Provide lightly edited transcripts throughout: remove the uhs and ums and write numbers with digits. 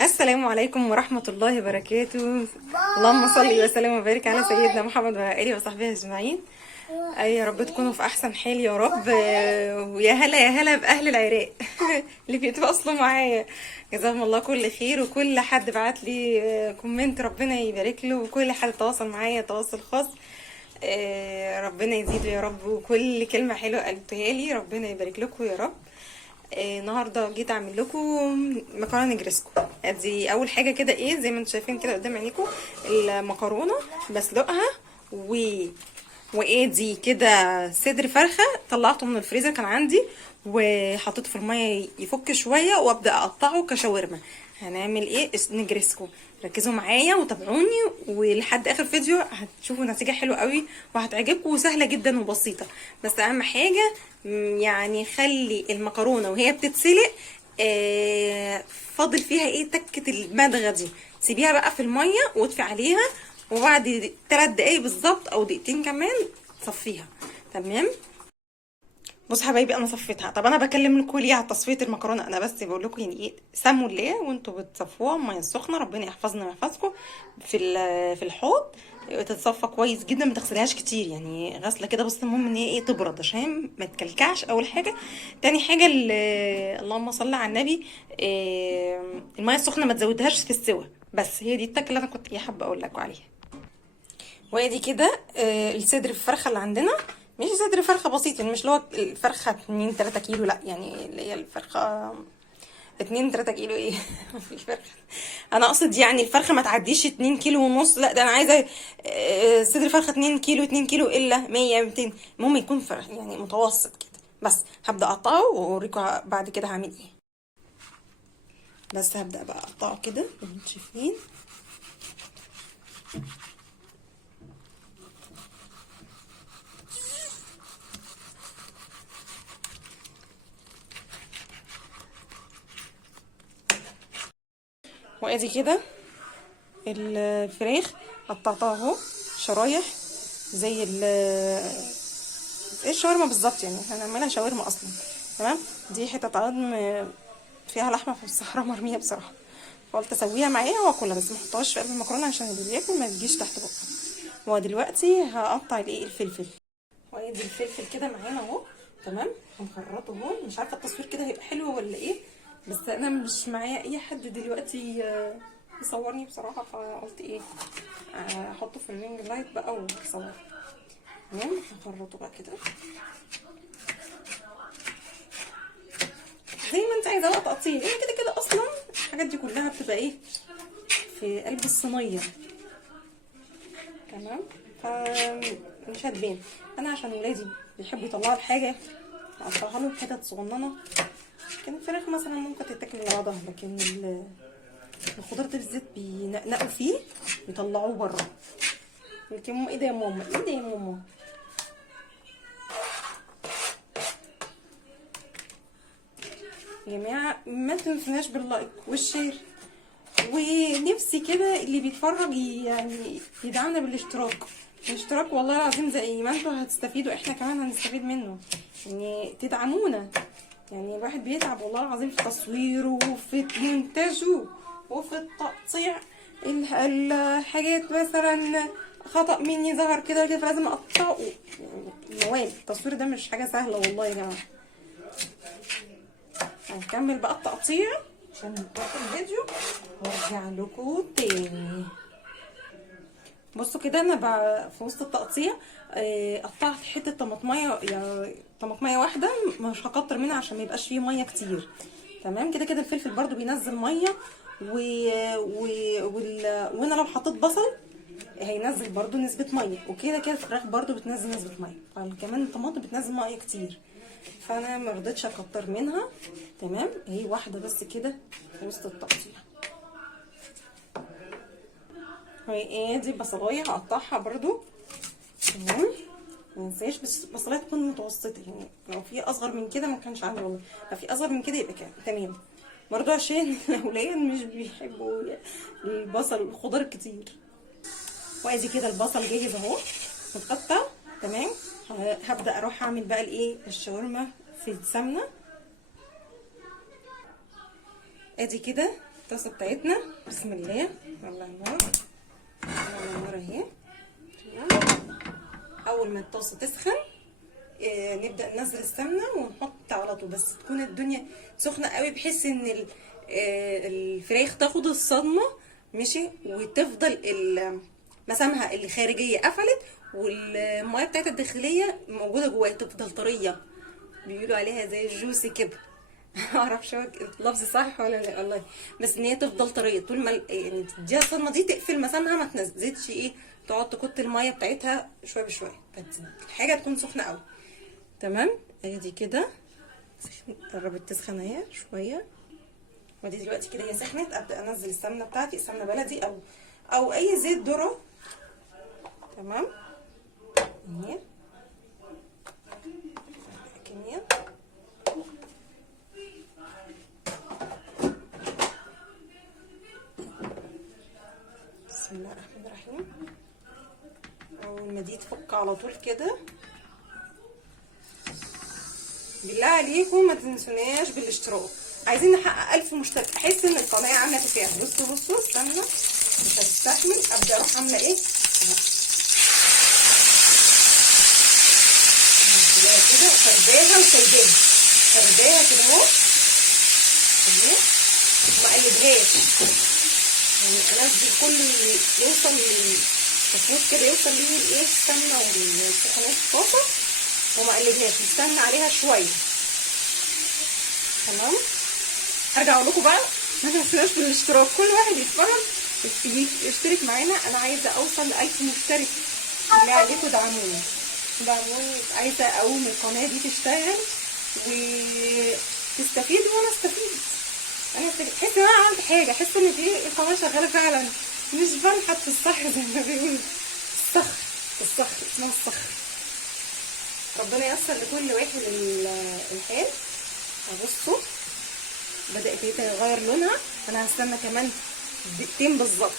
السلام عليكم ورحمة الله وبركاته. اللهم صل وسلم وبارك على سيدنا محمد وعلى آله وصحبه أجمعين. أي يا رب تكونوا في أحسن حال يا رب. ويا هلا يا هلا بأهل العراق اللي بيتواصلوا معايا، جزاهم الله كل خير. وكل حد بعت لي كومنت ربنا يبارك له، وكل حد تواصل معايا تواصل خاص ربنا يزيده يا رب. وكل كلمة حلوة قلتها لي ربنا يبارك لكم يا رب. النهارده جيت اعمل لكم مكرونه نجرسكو. ادي اول حاجه كده، ايه زي ما انتم شايفين كده قدام عينيكم المكرونه بسلقها وايه دي كده صدر فرخه طلعته من الفريزر كان عندي، وحطيته في الميه يفك شويه وابدا اقطعه كشاورما. هنعمل ايه نجرسكو. ركزوا معايا وتابعوني ولحد اخر فيديو هتشوفوا نتيجه حلوه قوي وهتعجبكم وسهله جدا وبسيطه. بس اهم حاجه يعني خلي المكرونه وهي بتتسلق فاضل فيها ايه تكه المدغه دي، سيبيها بقى في الميه واطفي عليها، وبعد 3 دقايق بالظبط او دقيقتين كمان صفيها. تمام. بص حبايبي انا صفيتها. طب انا بكلم لكم ليه على تصفيه المكرونه؟ انا بس بقول لكم يعني ايه سموا ليه وانتوا بتصفوها ميه سخنه. ربنا يحفظنا ويحفظكم في الحوض. تتصفى كويس جدا، ما تغسلهاش كتير يعني غسله كده بس. المهم ان هي ايه تبرد عشان ما تكلكعش. اول حاجه. تاني حاجه اللهم صل على النبي، الميه السخنه ما تزودهاش في السوى. بس هي دي التكه اللي انا كنت حابه اقول لكم عليها. وادي كده الصدر الفرخه اللي عندنا. مش صدر فرخه بسيط يعني، مش اللي هو الفرخه 2 3 كيلو، لا يعني اللي هي الفرخه 2 3 كيلو ايه مفيش فرخه. انا اقصد يعني الفرخه ما تعديش 2 كيلو ونص، لا ده انا عايزه صدر فرخه 2 كيلو 2 كيلو الا 100 200. المهم يكون فرخ يعني متوسط كده. بس هبدا اقطعه واوريكم بعد كده هعمل ايه. بس هبدا بقى اقطعه كده انتوا شايفين. وادي كده الفراخ قطعتها اهو شرايح زي زي الشاورما بالظبط يعني. هنعملها شاورما اصلا. تمام. دي حتة عظم فيها لحمه في الصحراء مرميه بصراحه، فقلت اسويها معاها واكلها بس ما احطهاش في قلب المكرونه عشان اللي بياكل ما تجيش تحت بقه. ودلوقتي هقطع الايه الفلفل. وادي الفلفل كده معانا اهو. تمام. هنخرطه اهو. مش عارفه التصوير كده هيبقى حلو ولا ايه، بس انا مش معايا اي حد دلوقتي يصورني بصراحه، فقلت ايه احطه في الرينج لايت بقى واصور. تمام. هخرطه بقى كده زي ما انت عايزه بقى تقطيع. ايه كده كده اصلا الحاجات دي كلها بتبقى ايه في قلب الصينيه. تمام. فمش هتبان. انا عشان ولادي بيحبوا يطلعوا الحاجه اقطعها لهم حتت صغننه. كان الفراخ مثلا ممكن تتاكل على بعضها، لكن الخضار ده بالذات بينقنقوا فيه بيطلعوه بره. لكن ايه ده يا ماما، ايه ده يا ماما. يا جماعه ما تنسوناش باللايك والشير، ونفسي كده اللي بيتفرج يعني يدعمنا بالاشتراك. الاشتراك والله العظيم زي ما انتوا هتستفيدوا احنا كمان هنستفيد منه. يعني تدعمونا. يعني الواحد بيتعب والله العظيم في تصويره وفي مونتاجه وفي التقطيع. الحاجات مثلا خطأ مني ظهر كده كده فلازم اقطعه. يعني موال التصوير ده مش حاجة سهلة والله يا جماعة. هنكمل بقى التقطيع عشان نوقف الفيديو وارجع لكم تاني. بصوا كده انا في وسط التقطيع قطعت حته طماطميه، يعني طماطميه واحده مش هكتر منها عشان ما يبقاش فيه ميه كتير. تمام. كده كده الفلفل برده بينزل ميه وانا لو حطيت بصل هينزل برده نسبه ميه، وكده كده الفراخ برده بتنزل نسبه ميه، فكمان الطماطم بتنزل ميه كتير، فانا ما رضيتش اكتر منها. تمام. هي واحده بس كده في وسط التقطيع. هي دي بصلايه هقطعها برضو. تمام. ما ننساش بس بصلايه تكون متوسطه، يعني لو في اصغر من كده ما كانش عندي والله، لو في اصغر من كده يبقى كده تمام برضو عشان الاولاد مش بيحبوا البصل والخضار الكتير. وادي كده البصل جاهز اهو متقطع. تمام. هبدا اروح اعمل بقى الايه الشاورما في السمنه. ادي كده الطاسه بتاعتنا. بسم الله. الله النار، الله النار اهي. اول ما الطاسه تسخن نبدا ننزل السمنه ونحط على طول، بس تكون الدنيا سخنه قوي بحيث ان الفراخ تاخد الصدمه ماشي، وتفضل مسامها اللي خارجيه قفلت والميه بتاعتها الداخليه موجوده جواها، تفضل طريه. بيقولوا عليها زي الجوسي كده. معرفش اللفظ صح ولا لا والله، بس ان هي تفضل طريه طول ما يعني تديها الصدمه دي، تقفل مسامها ما تنزلش ايه، تقعد تكت الميه بتاعتها شويه بشويه، الحاجه تكون سخنه قوي. تمام. ادي كده قربت تسخن اهي شويه، ودي دلوقتي كده هي سخنت. ابدا انزل السمنه بتاعتي، سمنه بلدي او اي زيت ذره. تمام اهي كميه. بسم الله الرحمن الرحيم. اول ما دي تفك على طول كده، بالله عليكم ما تنسوناش بالاشتراك، عايزين نحقق 1000 مشترك، احس ان القناه عامله تفاعل. بصوا السمنه مش هتستحمل، ابدا اروح عامله ايه كده، فرداها وسايباها، فرداها كده اهو اهي، وما اقلبهاش يعني، انزل كل يوصل للتفوت كده، يوصل ليه الايه السمنه والسخونات الطاسه، وما اقلبهاش، نستنى عليها شويه. تمام. ارجع اقول لكم بقى ما تنسوناش بالاشتراك، كل واحد يتفرج يشترك معانا. انا عايزه اوصل ل 1000 مشترك، بالله عليكم دعموني. عايزه اقوم القناه دي تشتغل وتستفيدوا وانا استفيد. انا احس ان انا عملت حاجه، احس ان في القناه شغاله فعلا، مش بنحت في الصخر زي ما بيقولوا. الصخر اسمها الصخر. ربنا ييسر لكل واحد الحال. بصوا بدات تغير لونها، انا هستنى كمان دقيقتين بالظبط.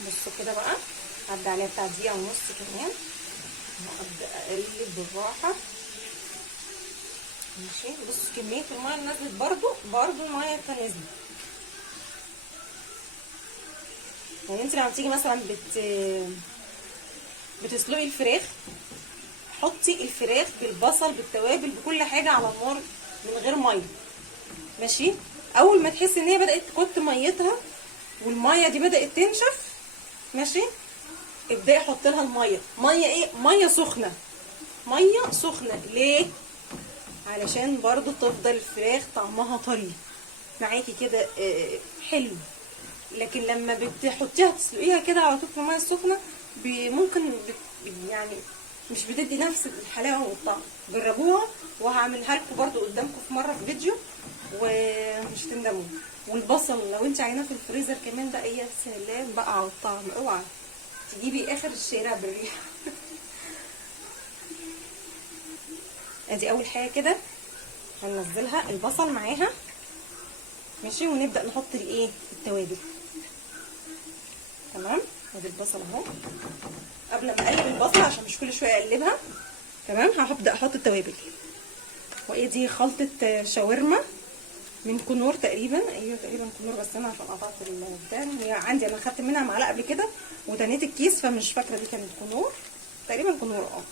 بصوا كده بقى، هبدا عليها بتاع دقيقه ونص كمان، هبدا اقلب بالراحه ماشي. بصوا كميه الميه اللي نزلت، برضو الميه نزلت. يعني انت لما تيجي مثلا بتسلقي الفراخ، حطي الفراخ بالبصل بالتوابل بكل حاجه على النار من غير ميه ماشي. اول ما تحسي ان هي بدات تكت ميتها والميه دي بدات تنشف ماشي، ابداي حطي لها ميه ايه، ميه سخنه. ليه؟ علشان برضو تفضل الفراخ طعمها طري معاكي كده حلو. لكن لما بتحطيها تسلقيها كده على طول في الميه السخنه ممكن يعني مش بتدي نفس الحلاوه والطعم. جربوها، وهعملها لكم برضو قدامكم في مره في فيديو ومش هتندموا. والبصل لو انت عايناه في الفريزر كمان بقى، يا سلام بقى على الطعم، اوعى تجيبي اخر الشارع بالريحه. ادي اول حاجه كده هننزلها البصل معاها ماشي، ونبدا نحط الايه التوابل. تمام. ادي البصل اهو، قبل ما اقلب البصل عشان مش كل شويه اقلبها. تمام. هبدا احط التوابل، وايه دي خلطه شاورما من كنور تقريبا، ايوه تقريبا كنور، بس انا عشان قطعت البتاع هي عندي، انا خدت منها معلقه قبل كده وتنيت الكيس، فمش فاكره دي كانت كنور تقريبا، كنور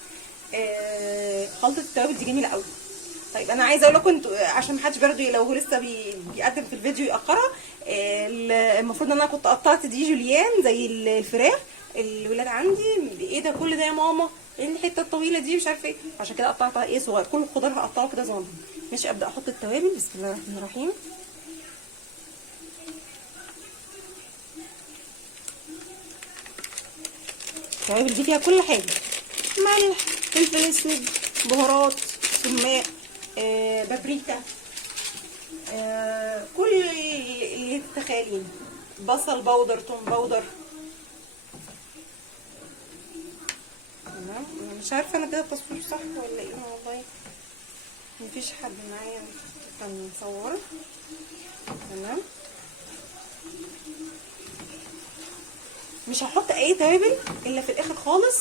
خلطه التوابل دي جميله قوي. طيب انا عايزه اقول لكم انتوا عشان محدش برضه لو هو لسه بيقدم في الفيديو ياخرها، المفروض ان انا كنت قطعت دي جوليان زي الفراخ. الولاد عندي ايه ده كل ده يا ماما، ايه الحته الطويله دي مش عارفه ايه، عشان كده قطعتها ايه صغير. كل الخضار هقطعه كده صغير ماشي. ابدا احط التوابل. بسم الله الرحمن الرحيم. التوابل دي فيها كل حاجه، ملح، فلفل اسود، بهارات، سماق، بابريكا، كل اللي تتخيلين، بصل بودر، توم بودر. تمام. مش عارفه انا كده التصوير صح ولا ايه، والله مفيش حد معايا كان مصور. تمام. مش هحط اي توابل الا في الاخر خالص،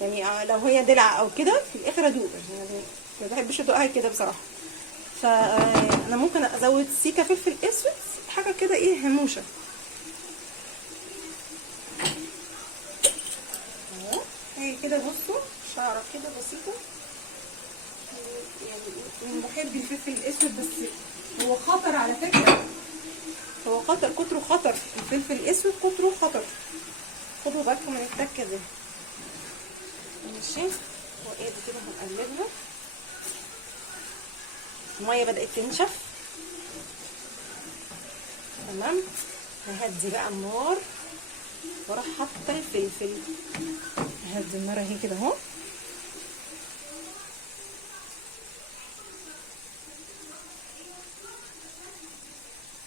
يعني لو هي دلع او كده في الاخر ادوق، يعني ما بحبش ادوقها كده بصراحه. فانا ممكن ازود سيكه فلفل اسود، حاجه كده ايه هموشه اهو. هي كده بصوا شعره كده بسيطه، يعني من محبي الفلفل الاسود، بس هو خطر على فكره، هو خطر، كتره خطر، الفلفل الاسود كتره خطر، خدوا بالكم من التكه دي. ماشي، وادي كده هنقلبها. الميه بدات تنشف تمام. ههدي بقى النار واروح حاطه الفلفل، ههدي النار اهي كده اهو.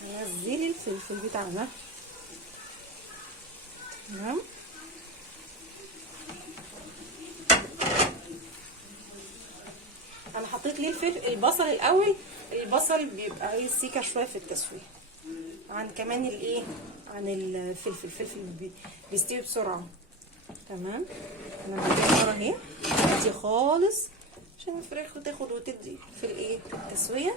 هنزلي الفلفل بتاعنا تمام. انا حطيت ليه البصل الاول، البصل بيبقى عايز سيكه شويه في التسويه عن كمان الايه، عن الفلفل. الفلفل بيستوي بسرعه تمام. انا بدي النار اهي هاديه خالص عشان الفراخ تاخد وتدي في الايه، في التسويه.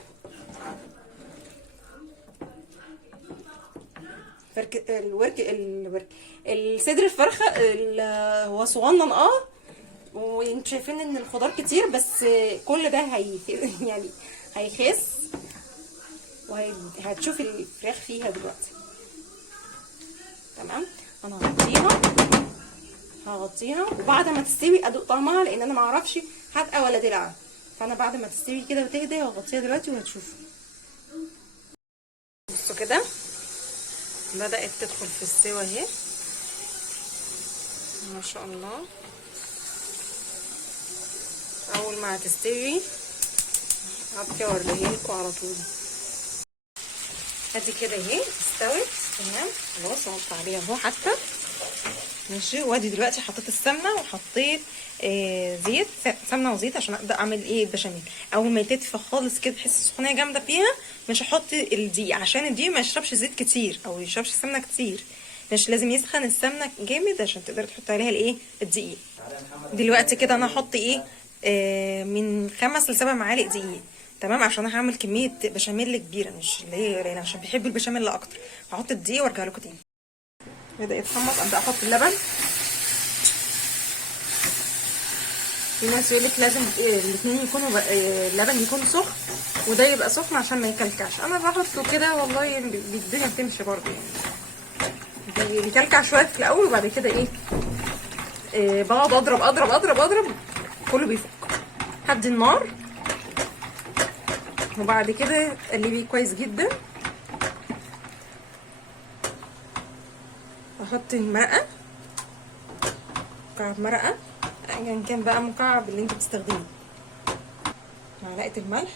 الصدر الفرخه هو صغنن وانتوا شايفين ان الخضار كتير، بس كل ده يعني هيخس، وهتشوفي الفراخ فيها دلوقتي تمام. انا هغطيها وبعد ما تستوي ادوق طعمها، لان انا معرفش حادقه ولا دلعه، فانا بعد ما تستوي كده وتهدى هغطيها دلوقتي وهتشوفوا. بصوا كده بدات تدخل في السوا اهي ما شاء الله. اول ما هتستوي هبقى اوريها لكم على طول. ادي كده اهي استوت تمام خلاص، احط عليها اهو حتى ماشي. وادي دلوقتي حطيت السمنه وحطيت زيت، سمنه وزيت عشان ابدا اعمل ايه البشاميل. اول ما تدفى خالص كده تحس السخونيه جامده فيها مش هحط الدقيق، عشان الدقيق ما يشربش زيت كتير او يشربش سمنه كتير، مش لازم يسخن السمنه جامد عشان تقدر تحط عليها الايه الدقيق. دلوقتي كده انا هحط ايه من 5 ل7 معالق دقيق تمام، عشان انا هعمل كميه بشاميل كبيره مش اللي هي قليله، عشان بيحب البشاميل اكتر. هحط الدقيق وارجع لكم تاني. بدا يتحمص ابدا احط اللبن. في ناس يقول لك لازم الاثنين يكونوا اللبن يكون سخن وده يبقى سخن عشان ما يكلكعش. انا بحطه كده والله الدنيا بتمشي برضه، يعني بيكلكع شويه في الاول وبعد كده ايه بقعد اضرب اضرب اضرب اضرب كله بيفك. هدي النار وبعد كده قلبيه كويس جدا. احط المرقه، مكعب مرقه ايا كان بقى مكعب اللي انت بتستخدميه. معلقه الملح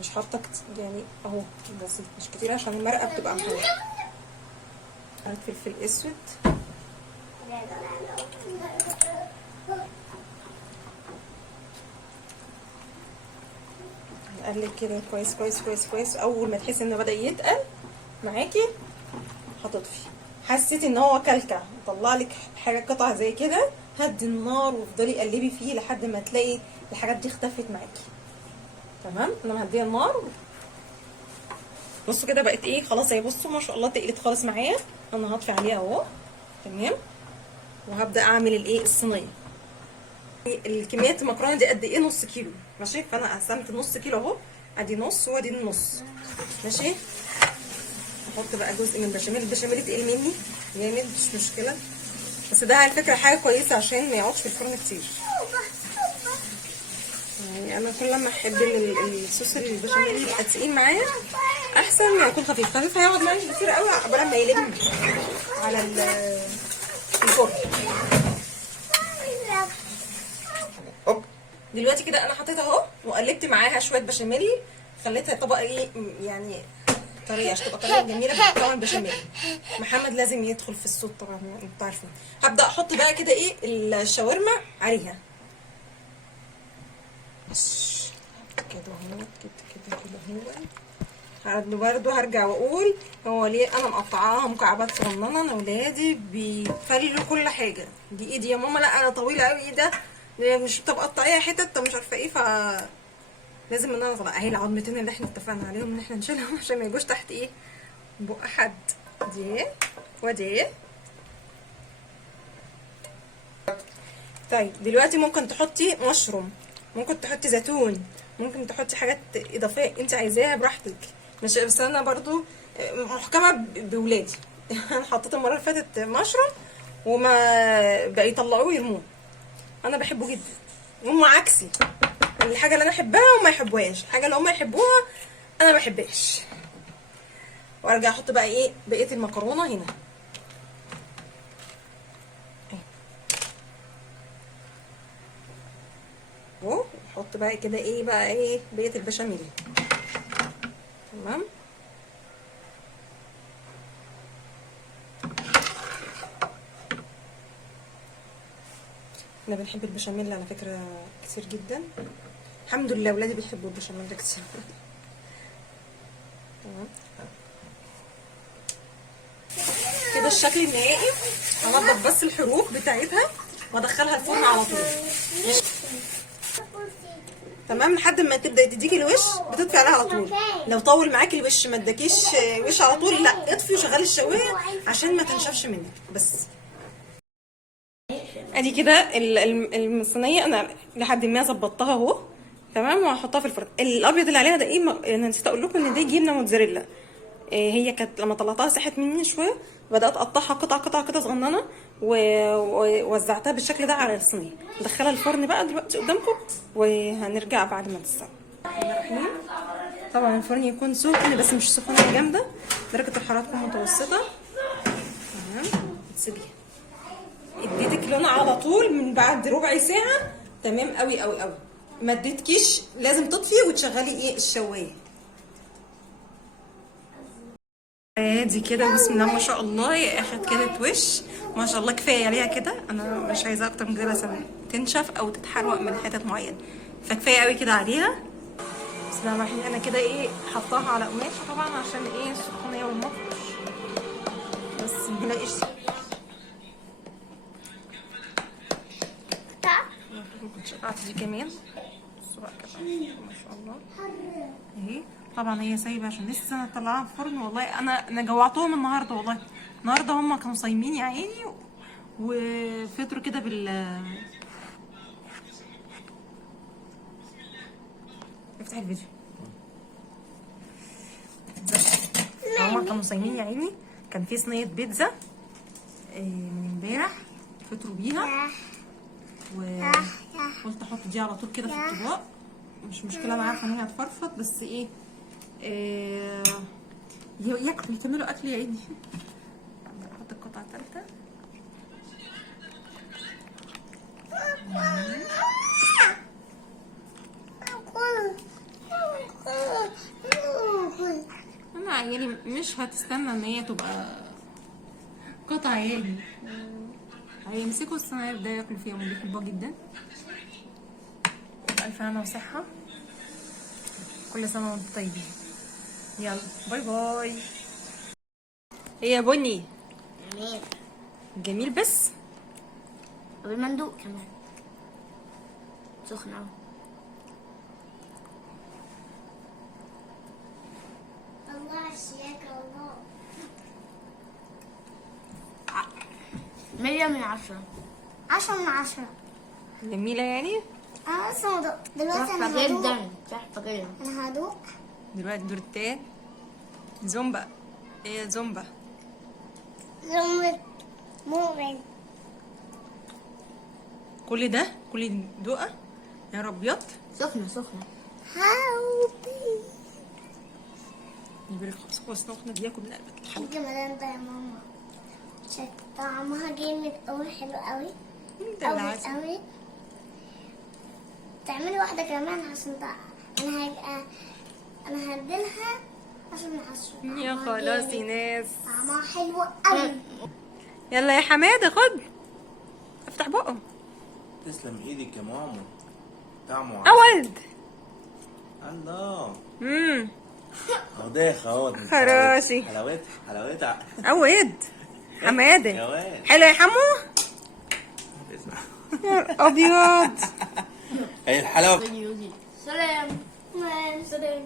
مش حاطه يعني اهو بسيط مش كتير عشان المرقه بتبقى محروقه. فلفل اسود نقلب كده كويس كويس كويس كويس. اول ما تحسي انه بدا يتقل معاكي هتطفي. حسيتي ان هو كلكع طلع لك حاجه قطع زي كده، هدي النار وافضلي قلبي فيه لحد ما تلاقي الحاجات دي اختفت معاكي تمام. انا مهديه النار. بصوا كده بقت ايه خلاص اهي، بصوا ما شاء الله تقلت خالص معايا. انا هطفي عليها اهو تمام، وهبدا اعمل الايه الصينيه. الكميات المكرونه دي قد ايه؟ نص كيلو ماشي، فانا قسمت نص كيلو اهو، ادي نص وادي النص ماشي. احط بقى جزء من البشاميل. البشاميل تقيل مني جامد مش مشكله، بس ده على فكره حاجه كويسه عشان ما يقعدش في الفرن كتير. يعني انا كل ما احب الصوص البشاميل يبقى تقيل معايا احسن ما يكون خفيف. خفيف هيقعد معايا كتير قوي عقبال ما يلم على الفرن. دلوقتي كده انا حطيتها اهو وقلبت معاها شويه بشاميل، خليتها طبقه ايه يعني طريقه عشان تبقى طريقه جميله بتكون بشاميل. محمد لازم يدخل في الصوت طبعا انتوا عارفين. هبدا احط بقى كده ايه الشاورما عليها كده اهو كده اهو. برضه هرجع واقول هو ليه انا مقطعاها مكعبات صغننه. انا ولادي بيفلوا كل حاجه. دي ايدي يا ماما، لا انا طويله قوي ايه ده مش بتبقى قطعيها حتت مش عارفه ايه، ف لازم ان انا اطلع اهي العظمتين اللي احنا اتفقنا عليهم ان احنا نشيلهم عشان ما يجوش تحت ايه بق حد. دي ودي. طيب دلوقتي ممكن تحطي مشروم، ممكن تحطي زيتون، ممكن تحطي حاجات اضافيه انت عايزاها براحتك. مش بس انا برضو محكمه بولادي انا حطيت المره اللي فاتت مشروم وما بقى يطلعوه ويرموه. انا بحبه جدا، هم عكسي، الحاجه اللي انا احبها وما يحبوهاش، الحاجه اللي هم يحبوها انا ما بحبهاش. وارجع احط بقى ايه بقيه المكرونه هنا اهو. احط بقى كده ايه بقى ايه بقيه البشاميل. تمام. احنا بنحب البشاميل على فكره كتير جدا، الحمد لله ولادي بيحبوا البشاميل ده كتير. تمام كده الشكل النهائي. هنضف بس الحروف بتاعتها وادخلها الفرن على طول. تمام لحد ما تبدا تديكي الوش بتطفي عليها على طول. لو طول معاكي الوش ما اداكيش وش على طول، لا اطفي وشغلي الشوايه عشان ما تنشفش منك. بس ادي كده الصينيه انا لحد ما ظبطتها اهو. تمام وهحطها في الفرن. الابيض اللي عليها ده ايه انا نسيت اقول لكم ان دي جبنه موتزاريلا. هي كانت لما طلعتها ساحت مني شويه، بدات اقطعها قطع كده صغننه ووزعتها بالشكل ده على الصينيه. ندخلها الفرن بقى دلوقتي قدامكم وهنرجع بعد ما تستوي. طبعا الفرن يكون سخن بس مش سخونه جامده، درجه الحراره تكون متوسطه. تمام تسيبيها اديتك لون على طول من بعد ربع ساعه. تمام قوي قوي قوي. ما اديتكيش لازم تطفي وتشغلي ايه الشوايه. ادي كده بسم الله ما شاء الله اخد كده وش ما شاء الله. كفايه عليها كده، انا مش عايزاها اكتر من كده عشان تنشف او تتحرق من حتت معينه، فكفايه قوي كده عليها. بسم الله الرحمن الرحيم. انا كده ايه حطاها على قماشه طبعا عشان ايه السخونيه والمفرش، بس ملاقيش شقعت دي كمان. بصوا بقى كده ما شاء الله اهي. طبعا هي سايبه عشان لسه انا طالعاها في الفرن. والله انا جوعتهم النهارده، والله النهارده هم كانوا صايمين يا عيني وفطروا كده بال افتح الفيديو. هم كانوا صايمين يا عيني. كان في صينيه بيتزا من امبارح فطروا بيها، وقلت احط دي على طول كده في الطباق. مش مشكله، انا عارفه ان هي هتفرفط بس ايه ياكلوا يكملوا اكل يا عيني. احط القطعه الثالثه. انا عيالي مش هتستنى ان هي تبقى قطعه يعني، هيمسكوا الصينيه ده ياكلوا فيها وبيحبوها جدا. الف هنا وصحه، كل سنه وانتم طيبين. يلا باي باي. ايه يا بني؟ جميل جميل بس وبالمندوق كمان سخن اهو. الله عشياك الله. 100 من 10. 10 من 10. جميله يعني. انا لسه ما دلوقتي انا هدوق جدا. تحفه جدا. انا هدوق دلوقتي الدور التاني. زومبا. ايه زومبا؟ زومبا مؤمن. كل ده كل دقه يا ربيط. سخنه هاوبي. يبقى خلاص سخنه دي ياكل من قلبك الحلوه. الجمدان ده يا ماما شكل طعمها جامد قوي، حلو قوي قوي قوي. تعملي واحده كمان عشان انا هديلها عشان عشان يا خلاص يا ناس طعمها حلو قوي. يلا يا حماده خد افتح بقه. تسلم ايدك يا ماما، طعمه اولد. الله. اهو داخل اهو. خراشي حلاوتها اولد حماده. يا واد حلو يا حمو. يا ابيض. هي الحلاوه. سلام. سلام.